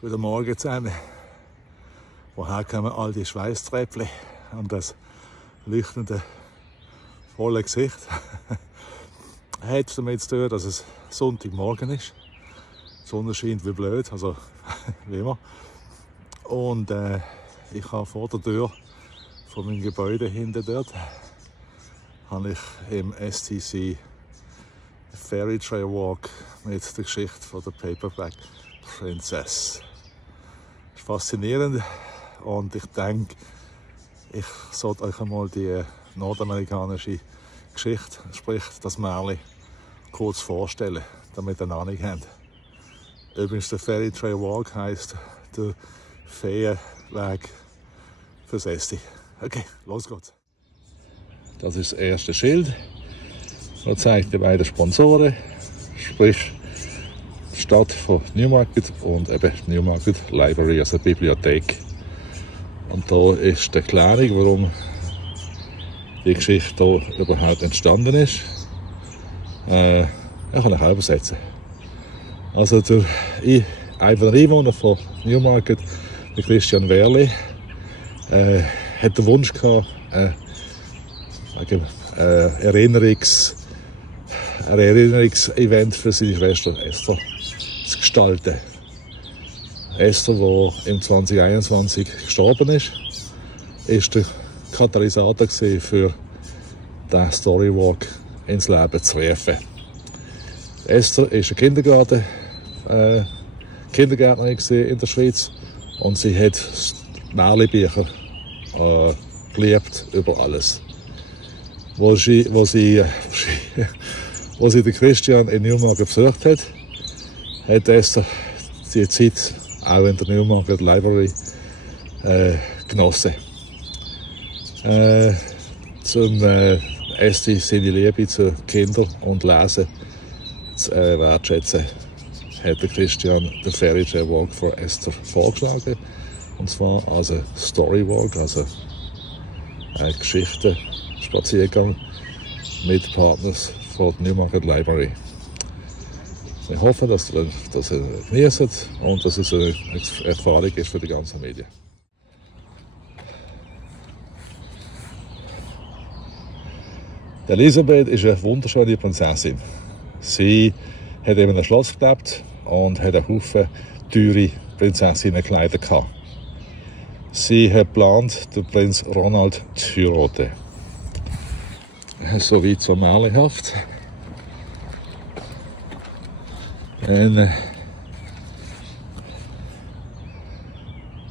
Guten Morgen zusammen. Woher kommen all die Schweißtröpfchen und das leuchtende, volle Gesicht? Hat damit zu tun, dass es Sonntagmorgen ist. Die Sonne scheint wie blöd, also wie immer. Und ich habe vor der Tür von meinem Gebäude hinten dort habe ich im STC Fairy Trail Walk mit der Geschichte von der Paperback Princess. Das ist faszinierend und ich denke, ich sollte euch einmal die nordamerikanische Geschichte, sprich das Märchen, kurz vorstellen, damit ihr eine Ahnung habt. Übrigens, der Fairy Trail Walk heisst der Feenweg fürs Esti. Okay, los geht's. Das ist das erste Schild. Da zeigt die beiden Sponsoren, sprich die Stadt von Newmarket und eben Newmarket Library, also Bibliothek. Und da ist die Erklärung, warum die Geschichte hier überhaupt entstanden ist. Ich kann ich auch übersetzen. Also einer der Einwohner von Newmarket, der Christian Werli, hat den Wunsch gehabt, ein Erinnerungsevent für seine Schwester Esther zu gestalten. Esther, die im 2021 gestorben ist, ist der Katalysator für den Storywalk ins Leben zu rufen. Esther ist eine Kindergärtnerin in der Schweiz und sie hat Märchenbücher geliebt über alles. Wo sie den Christian in Newmarket besucht hat, hat Esther die Zeit auch in der Newmarket Library genossen. Zum Esti seine Liebe zu Kindern und Lesen zu wertschätzen, hat der Christian den Fairy Trail Walk für Esther vorgeschlagen. Und zwar als ein Storywalk, also ein Geschichten-Spaziergang mit Partners von der Newmarket Library. Ich hoffe, dass ihr das genießt und dass es eine Erfahrung ist für die ganzen Medien. Elisabeth ist eine wunderschöne Prinzessin. Sie hat in einem Schloss gelebt und hat einen Haufen teure Prinzessinnenkleider gehabt. Sie hat geplant, den Prinz Ronald zu heiraten. Soweit so märchenhaft.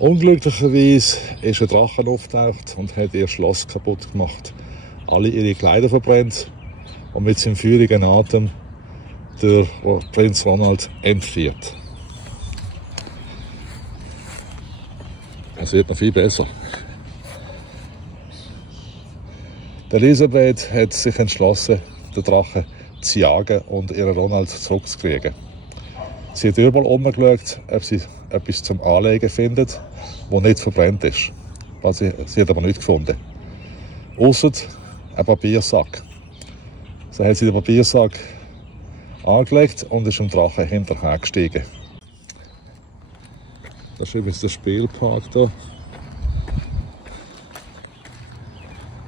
Unglücklicherweise ist ein Drache aufgetaucht und hat ihr Schloss kaputt gemacht. Alle ihre Kleider verbrennt und mit seinem feurigen Atem der Prinz Ronald entführt. Es wird noch viel besser. Elisabeth hat sich entschlossen, den Drachen zu jagen und ihren Ronald zurückzukriegen. Sie hat überall umgeschaut, ob sie etwas zum Anlegen findet, das nicht verbrannt ist. Sie hat aber nichts gefunden. Ausser einen Papiersack. So hat sie den Papiersack angelegt und ist dem Drachen hinterhergestiegen. Das ist übrigens der Spielpark hier.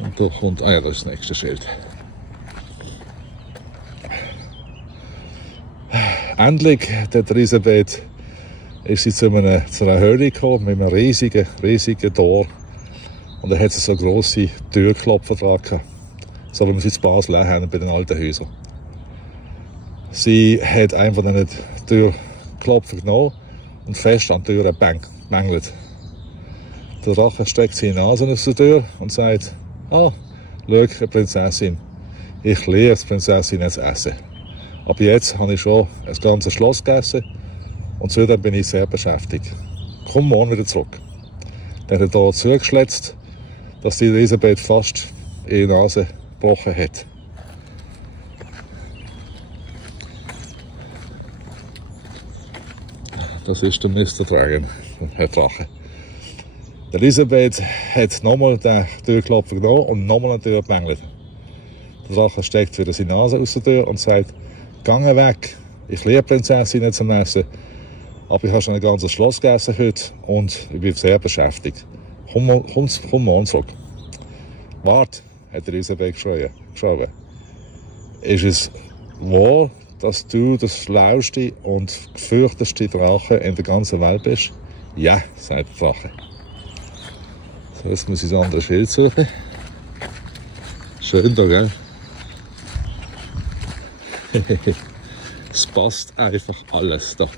Und da kommt, das ist das nächste Schild. Endlich, der Elisabeth, ist sie zu einer Höhle gekommen, mit einem riesigen Tor. Und da hat sie so grosse Türklopfer dran gehabt. So wie wir sie in Basel auch haben, bei den alten Häusern. Sie hat einfach den Türklopfer genommen und fest an die Tür gebängelt. Der Drache steckt seine Nase aus der Tür und sagt: «Ah, schau, eine Prinzessin. Ich liebe es, Prinzessin zu essen. Aber jetzt habe ich schon ein ganzes Schloss gegessen und zudem bin ich sehr beschäftigt. Komm morgen wieder zurück.» Dann hat er hier zugeschletzt, dass die Elisabeth fast ihre Nase gebrochen hat. Das ist der Mr. Dragon, Herr Drache. Elisabeth hat nochmal den Türklopfer genommen und nochmal an die Tür gebängelt. Der Drache steckt wieder seine Nase aus der Tür und sagt: «Gange weg, ich liebe Prinzessinnen zum Essen, Aber ich habe schon ein ganzes Schloss gegessen heute und ich bin sehr beschäftigt. Komm morgen zurück. Wart, hat Elisabeth geschrieben. Ist es wahr, dass du der schlauste und gefürchteste Drache in der ganzen Welt bist? Ja, sagt der Drache. So, jetzt muss ich das andere Schild suchen. Schön da, gell? Es passt einfach alles da.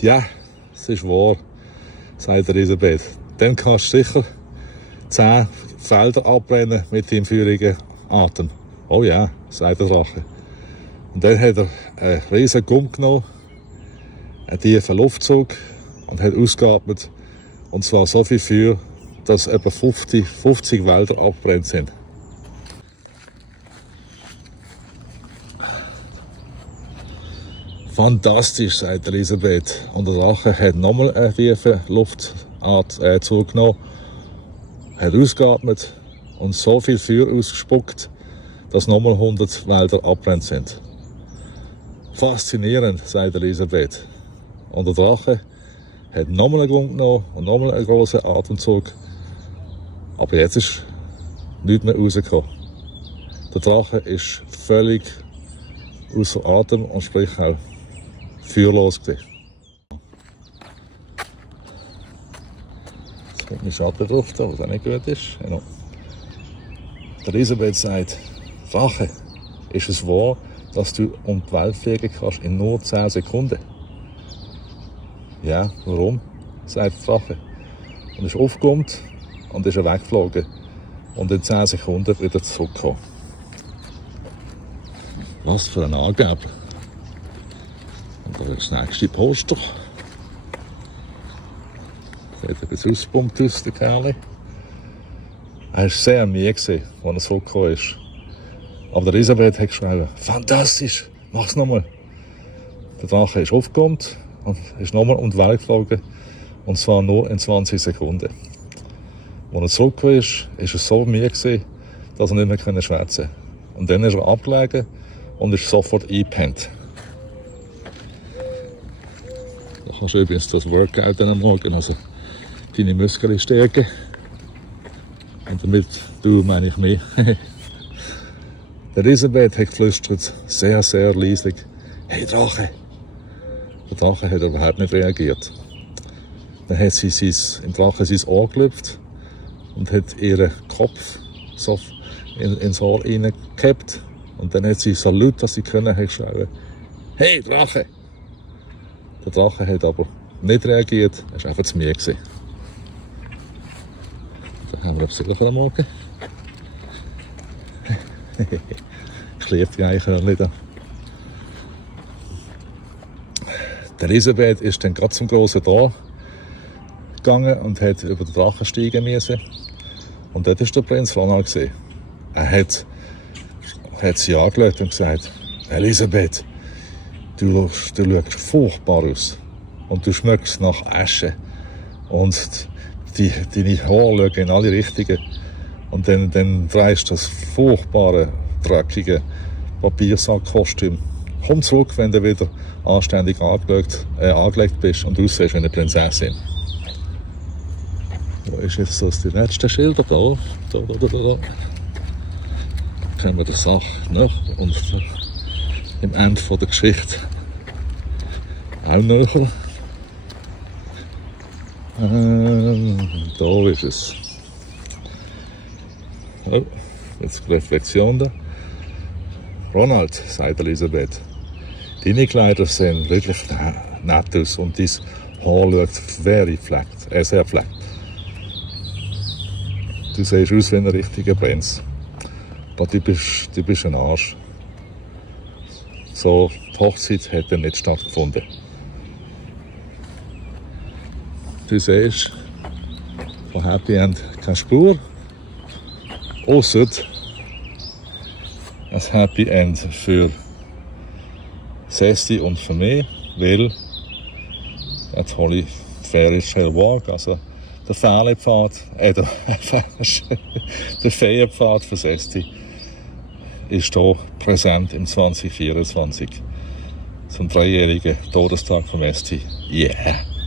Ja, es ist wahr, sagt Elisabeth. Dann kannst du sicher 10 Felder abbrennen mit deinem feurigen Atem. Oh ja, sagt der Drache. Und dann hat er einen riesen Gump genommen, einen tiefen Luftzug und hat ausgeatmet. Und zwar so viel Feuer, dass etwa 50 Wälder abbrennt sind. Fantastisch, sagt Elisabeth. Und der Drache hat nochmal einen tiefen Luftzug genommen, hat ausgeatmet und so viel Feuer ausgespuckt, dass nochmal 100 Wälder abbrennt sind. Faszinierend, sagt Elisabeth. Und der Drache hat nochmal einen Grund genommen und nochmal einen grossen Atemzug. Aber jetzt ist nichts mehr rausgekommen. Der Drache ist völlig außer Atem und sprich auch feuerlos gewesen. Jetzt kommt mein Schatten drauf, da, was auch nicht gut ist. Genau. Der Elisabeth sagt, Drache, ist es wahr, dass du um die Welt fliegen kannst in nur 10 Sekunden? Ja, warum? Sagt der Drache. Und ist aufgekommen und ist weggeflogen und in 10 Sekunden wieder zurückgekommen. Was für ein Angeber. Und das nächste Poster. Sieht ein bisschen ausgepumpt aus, der Kerl. Er war sehr müde, als er zurückgekommen ist. Aber der Elisabeth hat geschrieben, fantastisch, mach's nochmal. Der Drache ist aufgekommen und ist nochmal um die Welt geflogen. Und zwar nur in 20 Sekunden. Als er zurückgekommen ist, war er so müde, dass er nicht mehr schwätzen konnte. Und dann ist er abgelegen und ist sofort eingepennt. Da kannst du übrigens das Workout am Morgen, also deine Muskeln stärken. Und damit du, meine ich mehr. Der Elisabeth hat geflüstert, sehr, sehr leislich, hey Drache! Der Drache hat überhaupt nicht reagiert. Dann hat sie im Drache sein Ohr gelüpft und hat ihren Kopf so ins Ohr reingehabt. Und dann hat sie so laut, dass sie können, geschrien, hey Drache! Der Drache hat aber nicht reagiert, er war einfach zu mir. Da haben wir ein Silber am Morgen. Ich liebe die Eichhörnchen da. Der Elisabeth ist dann gerade zum grossen Tor gegangen und hat über den Drachen steigen müssen. Und dort ist der Prinz Ronald gesehen. Er hat sie angeschaut und gesagt, Elisabeth, du schaust furchtbar aus. Und du schmeckst nach Asche. Und deine Haare schauen in alle Richtungen. Und dann drehst du das furchtbare, dreckige Papiersackkostüm. Komm zurück, wenn du wieder anständig angelegt bist und aussiehst wie eine Prinzessin. Wo ist jetzt das die letzte Schilder? Da. Kennen wir die Sache noch und im Ende der Geschichte auch näher. Da ist es. Oh, jetzt die Reflexion da. Ronald, sagt Elisabeth, deine Kleider sehen wirklich nett aus und dein Haar schaut sehr gefleckt. Du siehst aus wie ein richtiger Prinz. Aber du bist ein Arsch. So, die Hochzeit hat dann nicht stattgefunden. Du siehst, von Happy End keine Spur. Ausser ein Happy End für Sesti und für mich, weil eine tolle Fairy-Tale Walk, also der Fähnlepfad, der Feenpfad für Sesti, ist hier präsent im 2024 zum 3-jährigen Todestag vom ST. Yeah!